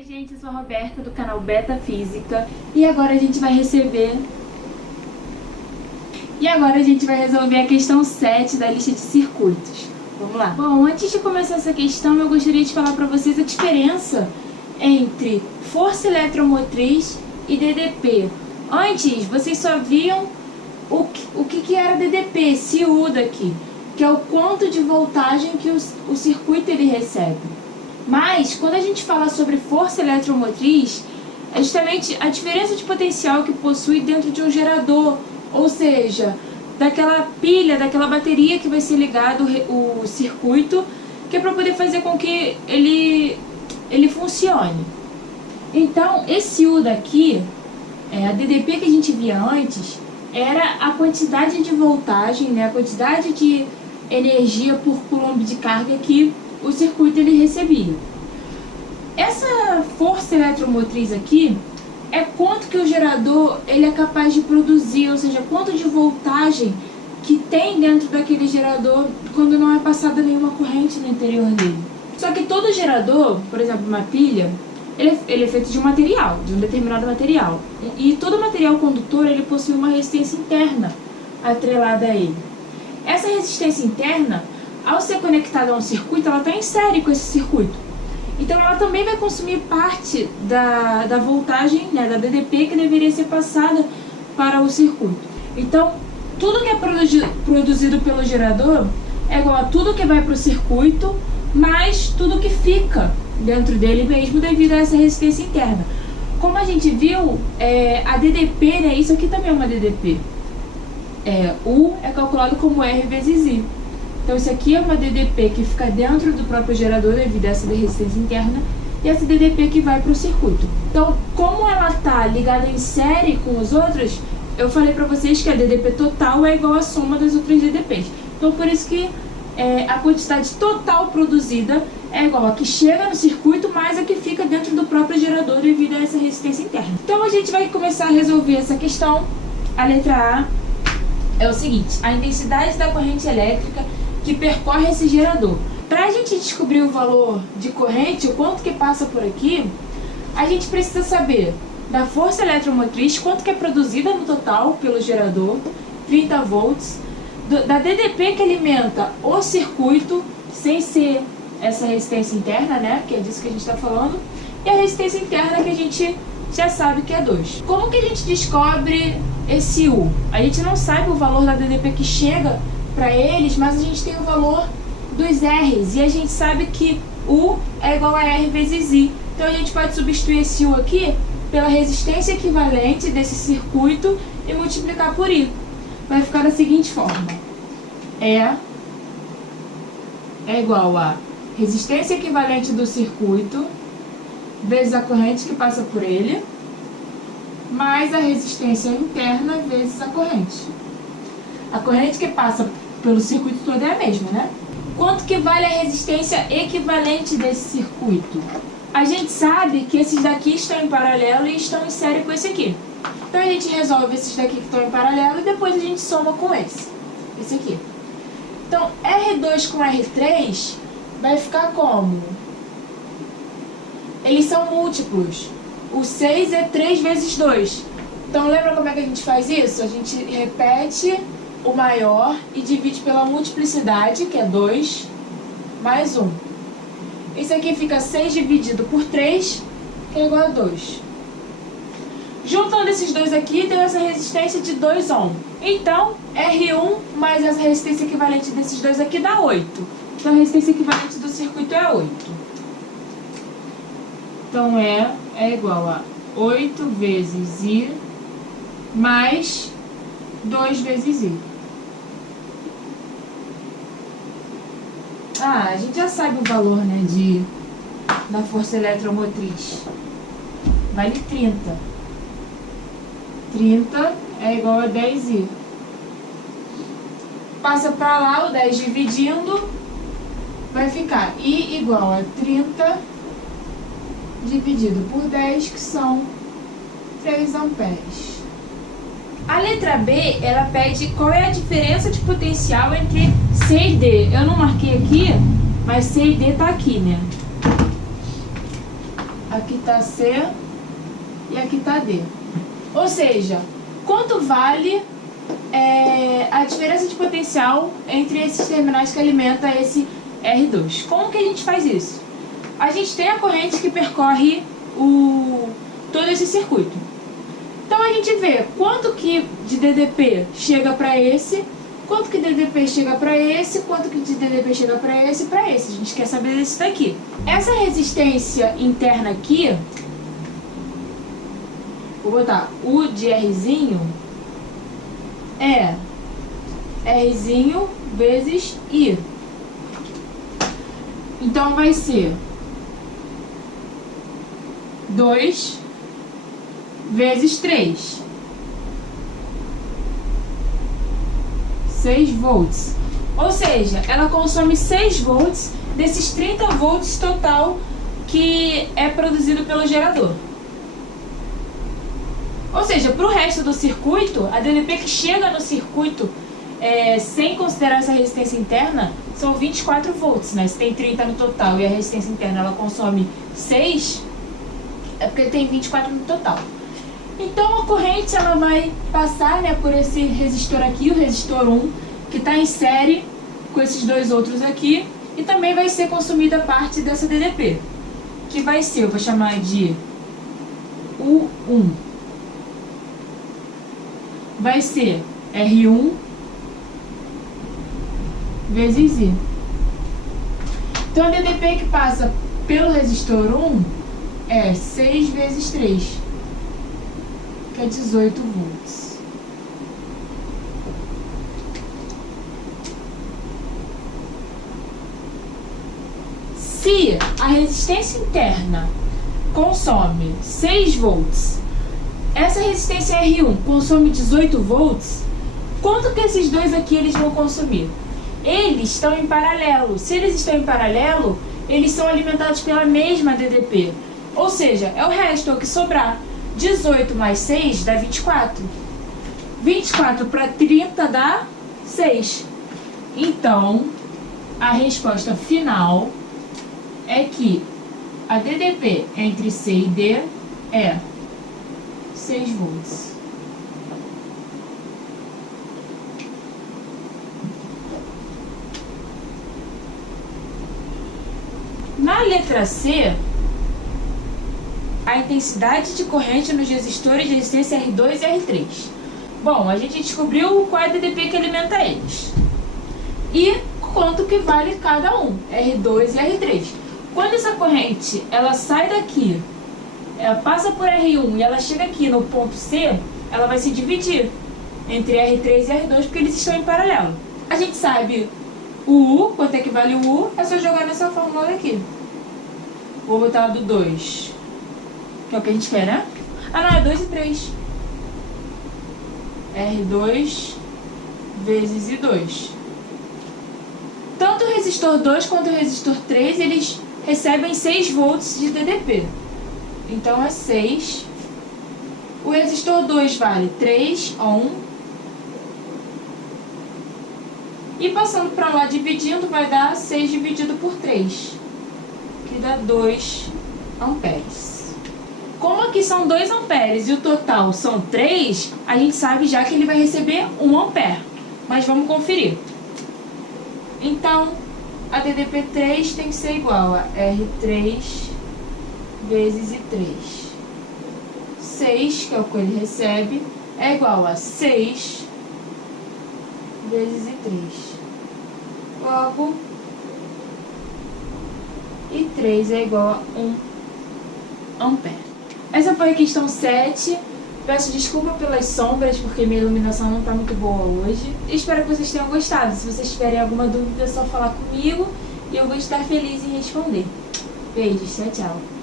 Oi gente, eu sou a Roberta do canal Beta Física e agora a gente vai resolver a questão 7 da lista de circuitos. Vamos lá. Bom, antes de começar essa questão, eu gostaria de falar para vocês a diferença entre força eletromotriz e DDP. Antes, vocês só viam o que era DDP, esse U daqui, que é o quanto de voltagem que o circuito ele recebe. Mas, quando a gente fala sobre força eletromotriz, é justamente a diferença de potencial que possui dentro de um gerador, ou seja, daquela pilha, daquela bateria que vai ser ligado o circuito, que é para poder fazer com que ele funcione. Então, esse U daqui, a DDP que a gente via antes, era a quantidade de voltagem, né, a quantidade de energia por coulomb de carga que o circuito ele recebia. Essa força eletromotriz aqui é quanto que o gerador ele é capaz de produzir, ou seja, quanto de voltagem que tem dentro daquele gerador quando não é passada nenhuma corrente no interior dele. Só que todo gerador, por exemplo, uma pilha, ele é feito de um material, de um determinado material. E todo material condutor ele possui uma resistência interna atrelada a ele. Essa resistência interna, ao ser conectada a um circuito, ela está em série com esse circuito. Então ela também vai consumir parte da voltagem, né, da DDP, que deveria ser passada para o circuito. Então, tudo que é produzido pelo gerador é igual a tudo que vai para o circuito, mais tudo que fica dentro dele mesmo devido a essa resistência interna. Como a gente viu, a DDP, né, isso aqui também é uma DDP. U é calculado como R vezes I. Então isso aqui é uma DDP que fica dentro do próprio gerador devido a essa resistência interna e essa DDP que vai para o circuito. Então, como ela está ligada em série com os outros, eu falei para vocês que a DDP total é igual à soma das outras DDPs. Então por isso que a quantidade total produzida é igual a que chega no circuito mais a que fica dentro do próprio gerador devido a essa resistência interna. Então a gente vai começar a resolver essa questão. A letra A é o seguinte: a intensidade da corrente elétrica que percorre esse gerador. Para a gente descobrir o valor de corrente, o quanto que passa por aqui, a gente precisa saber da força eletromotriz, quanto que é produzida no total pelo gerador, 30 volts, da DDP que alimenta o circuito, sem ser essa resistência interna, né, que é disso que a gente está falando, e a resistência interna que a gente já sabe que é 2. Como que a gente descobre esse U? A gente não sabe o valor da DDP que chega para eles, mas a gente tem o valor dos R's e a gente sabe que U é igual a R vezes I. Então a gente pode substituir esse U aqui pela resistência equivalente desse circuito e multiplicar por I. Vai ficar da seguinte forma: é igual a resistência equivalente do circuito vezes a corrente que passa por ele, mais a resistência interna vezes a corrente. A corrente que passa pelo circuito todo é a mesma, né? Quanto que vale a resistência equivalente desse circuito? A gente sabe que esses daqui estão em paralelo e estão em série com esse aqui. Então a gente resolve esses daqui que estão em paralelo e depois a gente soma com esse aqui. Então R2 com R3 vai ficar como? Eles são múltiplos. O 6 é 3 vezes 2. Então lembra como é que a gente faz isso? A gente repete o maior e divide pela multiplicidade, que é 2, mais 1. Isso aqui fica 6 dividido por 3, que é igual a 2. Juntando esses dois aqui, deu essa resistência de 2 ohm. Então, R1 mais essa resistência equivalente desses dois aqui dá 8. Então, a resistência equivalente do circuito é 8. Então, é igual a 8 vezes I mais 2 vezes I. A gente já sabe o valor, né, da força eletromotriz. Vale 30. 30 é igual a 10I. Passa para lá o 10 dividindo, vai ficar I igual a 30 dividido por 10, que são 3 amperes. A letra B, ela pede qual é a diferença de potencial entre C e D. Eu não marquei aqui, mas C e D tá aqui, né? aqui está C e aqui está D. Ou seja, quanto vale a diferença de potencial entre esses terminais que alimentam esse R2? Como que a gente faz isso? A gente tem a corrente que percorre todo esse circuito. Então a gente vê quanto que de DDP chega para esse, quanto que de DDP chega para esse, quanto que de DDP chega para esse e para esse. A gente quer saber disso daqui. Essa resistência interna aqui, vou botar U de Rzinho, é Rzinho vezes I. Então vai ser 2 vezes 3. 6 volts. Ou seja, ela consome 6 volts desses 30 volts total que é produzido pelo gerador. Ou seja, para o resto do circuito, a DDP que chega no circuito sem considerar essa resistência interna são 24 volts, né? Se tem 30 no total e a resistência interna ela consome 6, é porque tem 24 no total. Então a corrente ela vai passar, né, por esse resistor aqui, o resistor 1, que está em série com esses dois outros aqui, e também vai ser consumida parte dessa DDP, que vai ser, eu vou chamar de U1. Vai ser R1 vezes I. Então a DDP que passa pelo resistor 1 é 6 vezes 3, que é 18 volts. Se a resistência interna consome 6 volts, essa resistência R1 consome 18 volts, quanto que esses dois aqui eles vão consumir? Eles estão em paralelo. Se eles estão em paralelo, eles são alimentados pela mesma DDP. Ou seja, é o resto, é o que sobrar. 18 mais 6 dá 24. 24 para 30 dá 6. Então, a resposta final é que a DDP entre C e D é 6 volts. Na letra C, a intensidade de corrente nos resistores de resistência R2 e R3. Bom, a gente descobriu qual é a DDP que alimenta eles. E quanto que vale cada um, R2 e R3. Quando essa corrente ela sai daqui, ela passa por R1 e ela chega aqui no ponto C, ela vai se dividir entre R3 e R2 porque eles estão em paralelo. A gente sabe o U, quanto é que vale o U, é só jogar nessa fórmula aqui. Vou botar do 2, que é o que a gente quer, né? Ah, não, é 2 e 3. R2 vezes I2. Tanto o resistor 2 quanto o resistor 3, eles recebem 6 volts de DDP. Então é 6. O resistor 2 vale 3 ohm. E passando para lá dividindo, vai dar 6 dividido por 3, que dá 2 amperes. Como aqui são 2 amperes e o total são 3, a gente sabe já que ele vai receber 1 ampere. Mas vamos conferir. Então, a DDP3 tem que ser igual a R3 vezes I3. 6, que é o que ele recebe, é igual a 6 vezes I3. Logo, I3 é igual a 1 ampere. Essa foi a questão 7. Peço desculpa pelas sombras, porque minha iluminação não está muito boa hoje. Espero que vocês tenham gostado. Se vocês tiverem alguma dúvida, é só falar comigo e eu vou estar feliz em responder. Beijos, tchau, tchau.